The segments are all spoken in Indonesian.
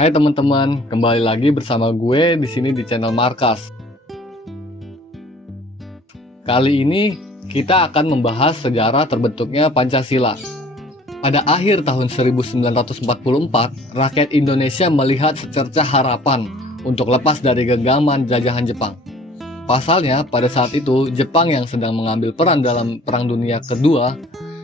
Hai teman-teman, kembali lagi bersama gue di sini di channel Markas. Kali ini kita akan membahas sejarah terbentuknya Pancasila. Pada akhir tahun 1944, rakyat Indonesia melihat secercah harapan untuk lepas dari genggaman jajahan Jepang. Pasalnya, pada saat itu Jepang yang sedang mengambil peran dalam Perang Dunia Kedua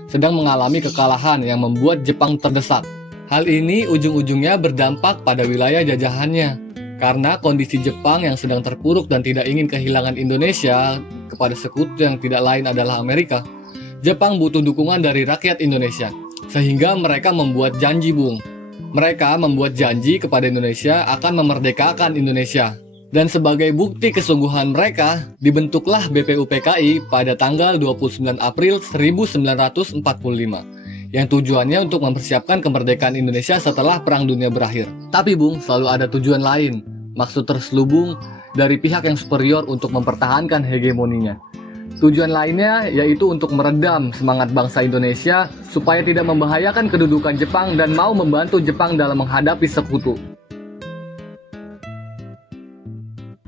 sedang mengalami kekalahan yang membuat Jepang terdesak. Hal ini ujung-ujungnya berdampak pada wilayah jajahannya. Karena kondisi Jepang yang sedang terpuruk dan tidak ingin kehilangan Indonesia kepada sekutu yang tidak lain adalah Amerika, Jepang butuh dukungan dari rakyat Indonesia. Sehingga mereka membuat janji, Bung. Mereka membuat janji kepada Indonesia akan memerdekakan Indonesia. Dan sebagai bukti kesungguhan mereka, dibentuklah BPUPKI pada tanggal 29 April 1945. Yang tujuannya untuk mempersiapkan kemerdekaan Indonesia setelah Perang Dunia berakhir. Tapi Bung, selalu ada tujuan lain, maksud terselubung dari pihak yang superior untuk mempertahankan hegemoninya. Tujuan lainnya yaitu untuk meredam semangat bangsa Indonesia supaya tidak membahayakan kedudukan Jepang dan mau membantu Jepang dalam menghadapi sekutu.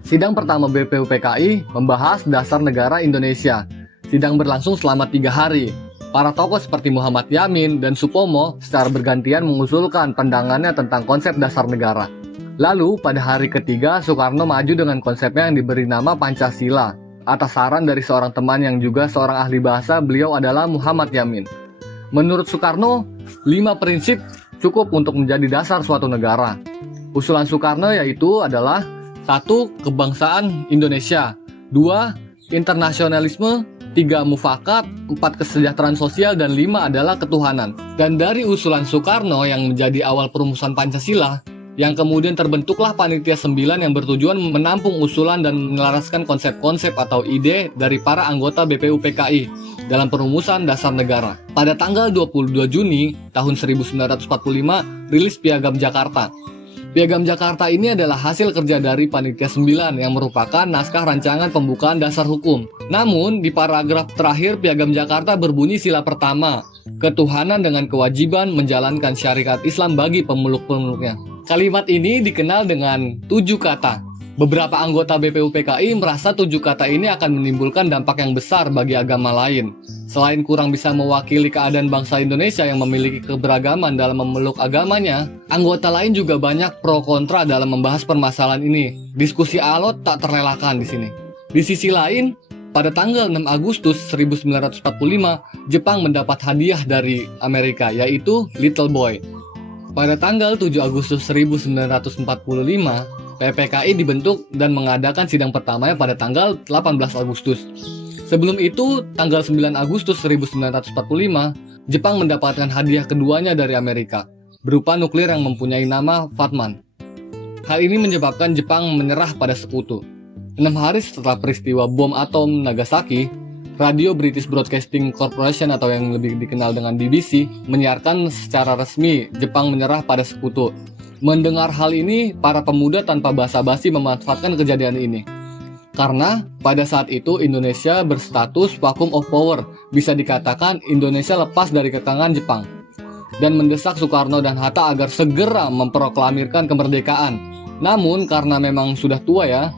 Sidang pertama BPUPKI membahas dasar negara Indonesia. Sidang berlangsung selama 3 hari. Para tokoh seperti Muhammad Yamin dan Supomo secara bergantian mengusulkan pandangannya tentang konsep dasar negara. Lalu pada hari ketiga Soekarno maju dengan konsepnya yang diberi nama Pancasila. Atas saran dari seorang teman yang juga seorang ahli bahasa, beliau adalah Muhammad Yamin. Menurut Soekarno, 5 prinsip cukup untuk menjadi dasar suatu negara. Usulan Soekarno yaitu adalah 1. Kebangsaan Indonesia, 2. Internasionalisme, 3. Mufakat, 4. Kesejahteraan sosial, dan 5 adalah ketuhanan. Dan dari usulan Soekarno yang menjadi awal perumusan Pancasila, yang kemudian terbentuklah Panitia 9 yang bertujuan menampung usulan dan menyelaraskan konsep-konsep atau ide dari para anggota BPUPKI dalam perumusan dasar negara. Pada tanggal 22 Juni tahun 1945, rilis Piagam Jakarta. Piagam Jakarta ini adalah hasil kerja dari Panitia 9 yang merupakan naskah rancangan pembukaan dasar hukum. Namun, di paragraf terakhir Piagam Jakarta berbunyi sila pertama, ketuhanan dengan kewajiban menjalankan syariat Islam bagi pemeluk-pemeluknya. Kalimat ini dikenal dengan 7 kata. Beberapa anggota BPUPKI merasa 7 kata ini akan menimbulkan dampak yang besar bagi agama lain. Selain kurang bisa mewakili keadaan bangsa Indonesia yang memiliki keberagaman dalam memeluk agamanya, anggota lain juga banyak pro kontra dalam membahas permasalahan ini. Diskusi alot tak terelakkan di sini. Di sisi lain, pada tanggal 6 Agustus 1945, Jepang mendapat hadiah dari Amerika, yaitu Little Boy. Pada tanggal 7 Agustus 1945, PPKI dibentuk dan mengadakan sidang pertamanya pada tanggal 18 Agustus. Sebelum itu, tanggal 9 Agustus 1945, Jepang mendapatkan hadiah keduanya dari Amerika, berupa nuklir yang mempunyai nama Fatman. Hal ini menyebabkan Jepang menyerah pada sekutu. 6 hari setelah peristiwa bom atom Nagasaki, Radio British Broadcasting Corporation atau yang lebih dikenal dengan BBC menyiarkan secara resmi Jepang menyerah pada sekutu. Mendengar hal ini, para pemuda tanpa basa-basi memanfaatkan kejadian ini. Karena pada saat itu Indonesia berstatus vacuum of power, bisa dikatakan Indonesia lepas dari kekangan Jepang. Dan mendesak Soekarno dan Hatta agar segera memproklamirkan kemerdekaan. Namun karena memang sudah tua ya,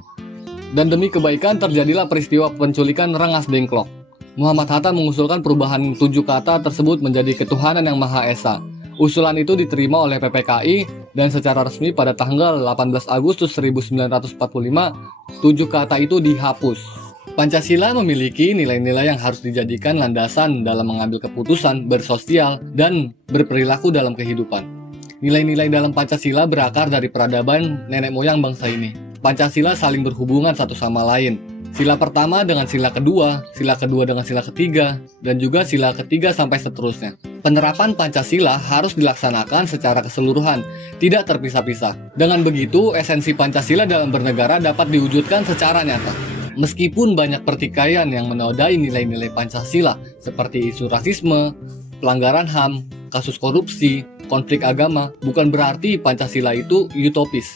dan demi kebaikan terjadilah peristiwa penculikan Rengas Dengklok. Muhammad Hatta mengusulkan perubahan 7 kata tersebut menjadi ketuhanan yang Maha Esa. Usulan itu diterima oleh PPKI dan secara resmi pada tanggal 18 Agustus 1945, 7 kata itu dihapus. Pancasila memiliki nilai-nilai yang harus dijadikan landasan dalam mengambil keputusan, bersosial, dan berperilaku dalam kehidupan. Nilai-nilai dalam Pancasila berakar dari peradaban nenek moyang bangsa ini. Pancasila saling berhubungan satu sama lain. Sila pertama dengan sila kedua dengan sila ketiga, dan juga sila ketiga sampai seterusnya. Penerapan Pancasila harus dilaksanakan secara keseluruhan, tidak terpisah-pisah. Dengan begitu, esensi Pancasila dalam bernegara dapat diwujudkan secara nyata. Meskipun banyak pertikaian yang menodai nilai-nilai Pancasila, seperti isu rasisme, pelanggaran HAM, kasus korupsi, konflik agama, bukan berarti Pancasila itu utopis.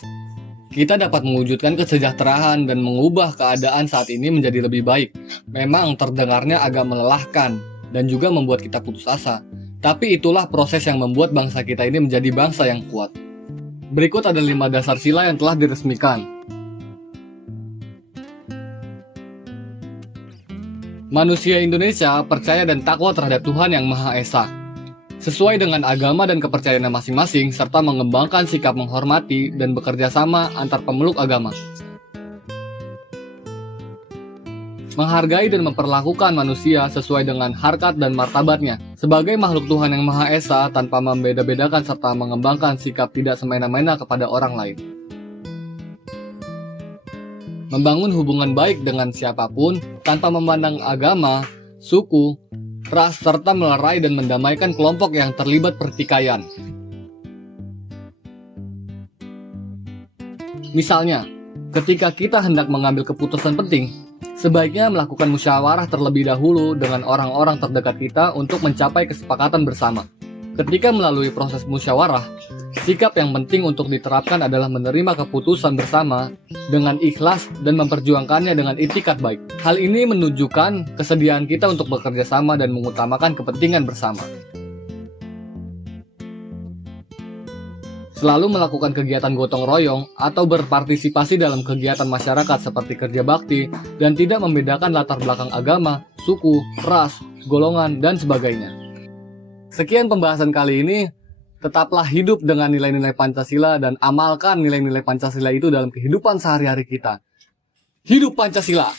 Kita dapat mewujudkan kesejahteraan dan mengubah keadaan saat ini menjadi lebih baik. Memang terdengarnya agak melelahkan dan juga membuat kita putus asa. Tapi itulah proses yang membuat bangsa kita ini menjadi bangsa yang kuat. Berikut ada 5 dasar sila yang telah diresmikan. Manusia Indonesia percaya dan takwa terhadap Tuhan Yang Maha Esa, sesuai dengan agama dan kepercayaannya masing-masing, serta mengembangkan sikap menghormati dan bekerja sama antar pemeluk agama. Menghargai dan memperlakukan manusia sesuai dengan harkat dan martabatnya, sebagai makhluk Tuhan Yang Maha Esa tanpa membeda-bedakan serta mengembangkan sikap tidak semena-mena kepada orang lain. Membangun hubungan baik dengan siapapun tanpa memandang agama, suku, ras, serta melerai dan mendamaikan kelompok yang terlibat pertikaian. Misalnya, ketika kita hendak mengambil keputusan penting, sebaiknya melakukan musyawarah terlebih dahulu dengan orang-orang terdekat kita untuk mencapai kesepakatan bersama. Ketika melalui proses musyawarah, sikap yang penting untuk diterapkan adalah menerima keputusan bersama dengan ikhlas dan memperjuangkannya dengan itikat baik. Hal ini menunjukkan kesediaan kita untuk bekerja sama dan mengutamakan kepentingan bersama. Selalu melakukan kegiatan gotong royong atau berpartisipasi dalam kegiatan masyarakat seperti kerja bakti dan tidak membedakan latar belakang agama, suku, ras, golongan, dan sebagainya. Sekian pembahasan kali ini. Tetaplah hidup dengan nilai-nilai Pancasila dan amalkan nilai-nilai Pancasila itu dalam kehidupan sehari-hari kita. Hidup Pancasila!